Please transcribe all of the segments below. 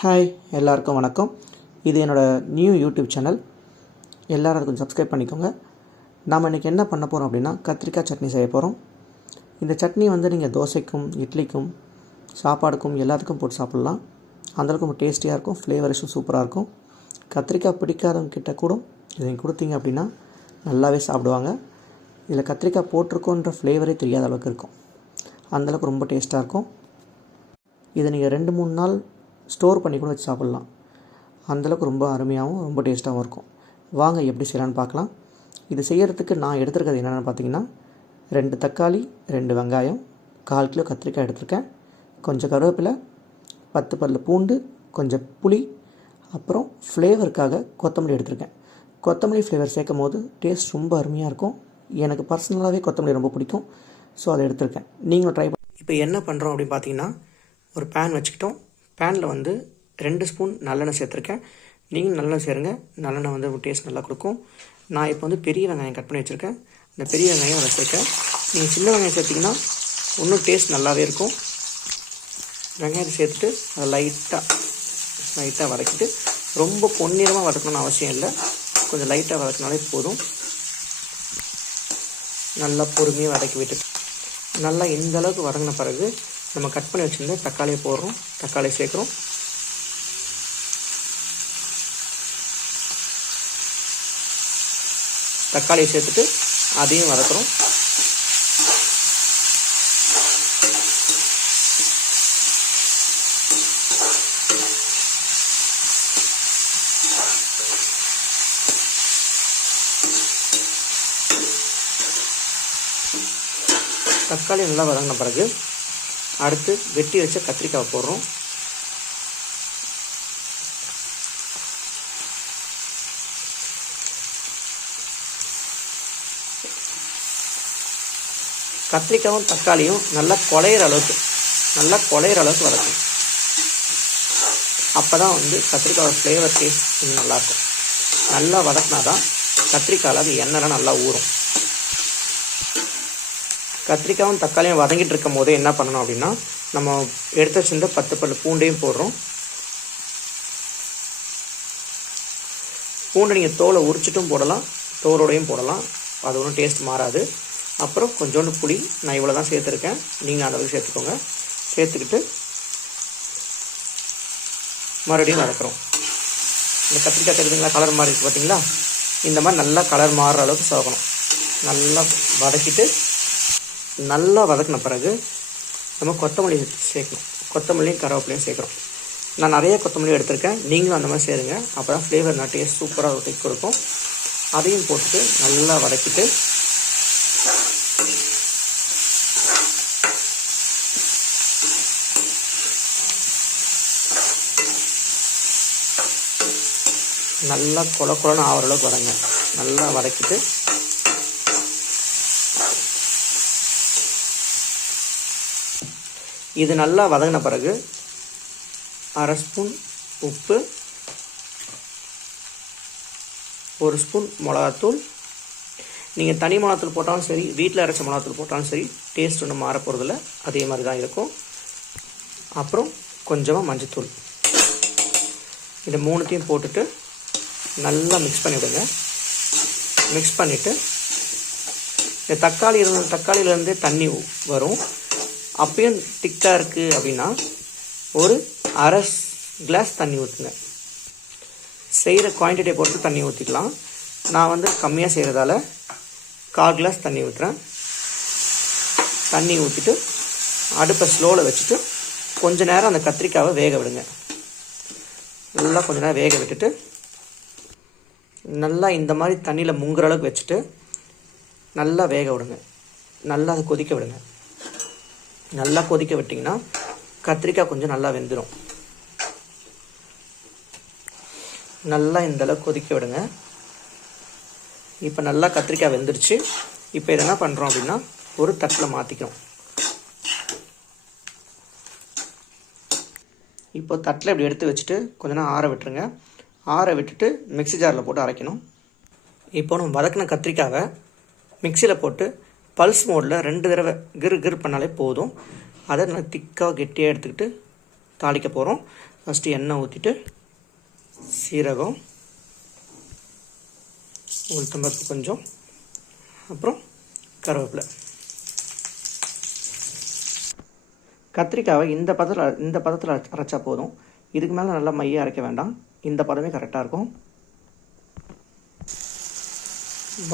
Hi, எல்லாருக்கும் வணக்கம். இது என்னோடய நியூ யூடியூப் சேனல். எல்லோரும் அதை கொஞ்சம் சப்ஸ்கிரைப் பண்ணிக்கோங்க. நாம் இன்றைக்கி என்ன பண்ண போகிறோம் அப்படின்னா, கத்திரிக்காய் சட்னி செய்ய போகிறோம். இந்த சட்னி நீங்கள் தோசைக்கும், இட்லிக்கும், சாப்பாடுக்கும் எல்லாத்துக்கும் போட்டு சாப்பிட்லாம். அந்தளவுக்கு ரொம்ப டேஸ்டியாக இருக்கும். ஃப்ளேவர்ஸும் சூப்பராக இருக்கும். கத்திரிக்காய் பிடிக்காதவங்க கிட்ட கூட இதை கொடுத்தீங்க அப்படின்னா நல்லாவே சாப்பிடுவாங்க. இதில் கத்திரிக்காய் போட்டிருக்கோன்ற ஃப்ளேவரே தெரியாத அளவுக்கு இருக்கும். அந்தளவுக்கு ரொம்ப டேஸ்ட்டாக இருக்கும். இதை நீங்கள் 2-3 நாள் ஸ்டோர் பண்ணி கூட வச்சு சாப்பிட்லாம். அந்தளவுக்கு ரொம்ப அருமையாகவும் ரொம்ப டேஸ்ட்டாகவும் இருக்கும். வாங்க எப்படி செய்யலான்னு பார்க்கலாம். இது செய்கிறதுக்கு நான் எடுத்துருக்கிறது என்னென்னு பார்த்தீங்கன்னா, 2 தக்காளி, 2 வெங்காயம், 1/4 கிலோ கத்திரிக்காய் எடுத்திருக்கேன், கொஞ்சம் கருவேப்பிலை, 10 பல் பூண்டு, கொஞ்சம் புளி, அப்புறம் ஃப்ளேவருக்காக கொத்தமல்லி எடுத்திருக்கேன். கொத்தமல்லி ஃப்ளேவர் சேர்க்கும் போது டேஸ்ட் ரொம்ப அருமையாக இருக்கும். எனக்கு பர்சனலாகவே கொத்தமல்லி ரொம்ப பிடிக்கும். ஸோ அதை எடுத்திருக்கேன். நீங்களும் ட்ரை பண்ணி. இப்போ என்ன பண்ணுறோம் அப்படின்னு பார்த்தீங்கன்னா, ஒரு பேன் வச்சுக்கிட்டோம். பேனில் 2 ஸ்பூன் நல்லெண்ணெய் சேர்த்துருக்கேன். நீங்களும் நல்லெண்ணெய் சேருங்க. நல்லெண்ணெய் டேஸ்ட் நல்லா கொடுக்கும். நான் இப்போ பெரிய வெங்காயம் கட் பண்ணி வச்சுருக்கேன். இந்த பெரிய வெங்காயம் அதை சேர்க்க. நீங்கள் சின்ன வெங்காயம் சேர்த்திங்கன்னா இன்னும் டேஸ்ட் நல்லாவே இருக்கும். வெங்காயத்தை சேர்த்துட்டு அதை லைட்டாக வதக்கிட்டு, ரொம்ப பொன்னிறமாக வதக்கணும்னு அவசியம் இல்லை. கொஞ்சம் லைட்டாக வதக்கினாலே போதும். நல்லா பொறுமையாக வதக்கி விட்டு நல்லா இந்த அளவுக்கு வதங்கின பிறகு நம்ம கட் பண்ணி வச்சுருந்த தக்காளியை போடுறோம். தக்காளி சேர்க்குறோம். தக்காளியை சேர்த்துட்டு அதையும் வதக்குறோம். தக்காளி நல்லா வதங்கின பிறகு அடுத்து வெட்டி வச்ச கத்திரிக்காய் போடுறோம். கத்திரிக்காயும் தக்காளியும் நல்லா குழையிற அளவுக்கு வதக்கணும். அப்போ தான் கத்திரிக்காயோட ஃப்ளேவர் டேஸ்ட் கொஞ்சம் நல்லாயிருக்கும். நல்லா வதக்கினா தான் கத்திரிக்காயில் அது எண்ணெய்லாம் நல்லா ஊறும். கத்திரிக்காயும் தக்காளியும் வதங்கிட்டு இருக்கும் போதே என்ன பண்ணணும் அப்படின்னா, நம்ம எடுத்து வச்சிருந்த 10 பல் பூண்டையும் போடுறோம். பூண்டை நீங்கள் தோலை உரிச்சிட்டும் போடலாம், தோலோடையும் போடலாம். அது ஒன்றும் டேஸ்ட் மாறாது. அப்புறம் கொஞ்சோண்டு புளி, நான் இவ்வளோ தான் சேர்த்துருக்கேன். நீங்கள் அளவுக்கு சேர்த்துக்கோங்க. சேர்த்துக்கிட்டு மறுபடியும் வதக்குறோம். இந்த கத்திரிக்காய் தெரியுதுங்களா, கலர் மாறி இருக்குது பார்த்தீங்களா? இந்த மாதிரி நல்லா கலர் மாறுற அளவுக்கு சேர்க்கணும். நல்லா வதக்கிட்டு, நல்லா வதக்கின பிறகு நம்ம கொத்தமல்லி சேர்க்கணும். கொத்தமல்லியும் கருவேப்பிலையும் சேர்க்குறோம். நான் நிறைய கொத்தமல்லி எடுத்திருக்கேன். நீங்களும் அந்த மாதிரி சேருங்க. அப்போ தான் ஃப்ளேவர் நான் டேஸ்ட் சூப்பராக கொடுக்கும். அதையும் போட்டுட்டு நல்லா வதக்கிட்டு நல்லா கொலன்னு ஆகிற அளவுக்கு வதங்க. நல்லா வதக்கிட்டு இது நல்லா வதங்கின பிறகு 1/2 ஸ்பூன் உப்பு, 1 ஸ்பூன் மிளகாத்தூள். நீங்கள் தனி மிளகாத்தூள் போட்டாலும் சரி, வீட்டில் அரைச்ச மிளகாத்தூள் போட்டாலும் சரி, டேஸ்ட் ஒன்றும் மாற போகிறதில்ல. அதே மாதிரி தான் இருக்கும். அப்புறம் கொஞ்சமாக மஞ்சத்தூள். இந்த 3த்தையும் போட்டுட்டு நல்லா மிக்ஸ் பண்ணிவிடுங்க. மிக்ஸ் பண்ணிவிட்டு இந்த தக்காளியிலேருந்தே தண்ணி வரும். அப்பயும் திக்காக இருக்குது அப்படின்னா ஒரு 1/2 கிளாஸ் தண்ணி ஊற்றுங்க. செய்கிற குவான்டிட்டியை பொறுத்து தண்ணி ஊற்றிக்கலாம். நான் கம்மியாக செய்கிறதால 1/4 கிளாஸ் தண்ணி ஊற்றுறேன். தண்ணி ஊற்றிட்டு அடுப்பை ஸ்லோவில் வச்சுட்டு கொஞ்ச நேரம் அந்த கத்திரிக்காவை வேக விடுங்க. நல்லா கொஞ்ச நேரம் வேக விட்டுட்டு நல்லா இந்த மாதிரி தண்ணியில் முங்குற அளவுக்கு வச்சுட்டு நல்லா வேக விடுங்க. நல்லா அதை கொதிக்க விடுங்க. நல்லா கொதிக்க விட்டிங்கன்னா கத்திரிக்காய் கொஞ்சம் நல்லா வெந்துடும். நல்லா இந்தளவுக்கு கொதிக்க விடுங்க. இப்போ நல்லா கத்திரிக்காய் வெந்துருச்சு. இப்போ இதை என்ன பண்ணுறோம் அப்படின்னா, ஒரு தட்டில் மாற்றிக்கிறோம். இப்போ தட்டில் இப்படி எடுத்து வச்சுட்டு கொஞ்ச நேரம் ஆற விட்டுருங்க. ஆற விட்டுட்டு மிக்ஸி ஜாரில் போட்டு அரைக்கணும். இப்போ நம்ம வதக்கின கத்திரிக்காவை மிக்சியில் போட்டு பல்ஸ் மோடில் 2 தடவை கிர் பண்ணாலே போதும். அதை நல்லா திக்காக கெட்டியாக எடுத்துக்கிட்டு தாளிக்க போகிறோம். ஃபஸ்ட்டு எண்ணெய் ஊற்றிட்டு சீரகம், உளுத்தம்பருப்பு கொஞ்சம், அப்புறம் கருவேப்பிலை. கத்திரிக்காவை இந்த பதத்தில் அரைச்சா போதும். இதுக்கு மேலே நல்லா மையாக அரைக்க வேண்டாம். இந்த பதமே கரெக்டாக இருக்கும்.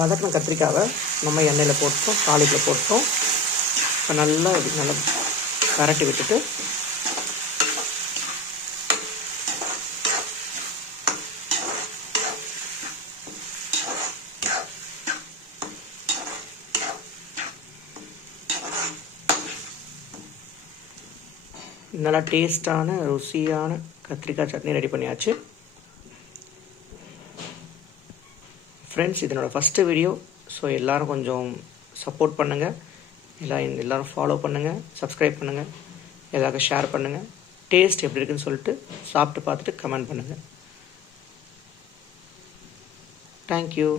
வதக்கின கத்திரிக்காவை நம்ம எண்ணெயில் போட்டோம், தாளிப்பில் போட்டோம். இப்போ நல்லா பரட்டி விட்டுட்டு நல்லா டேஸ்டான ருசியான கத்திரிக்காய் சட்னி ரெடி பண்ணியாச்சு. ஃப்ரெண்ட்ஸ், இது என்னோடய ஃபஸ்ட்டு வீடியோ. ஸோ எல்லோரும் கொஞ்சம் சப்போர்ட் பண்ணுங்கள், எல்லோரும் ஃபாலோ பண்ணுங்கள், சப்ஸ்கிரைப் பண்ணுங்கள், எல்லாருக்கும் ஷேர் பண்ணுங்கள். டேஸ்ட் எப்படி இருக்குன்னு சொல்லிட்டு சாப்பிட்டு பார்த்துட்டு கமெண்ட் பண்ணுங்கள். தேங்க்யூ.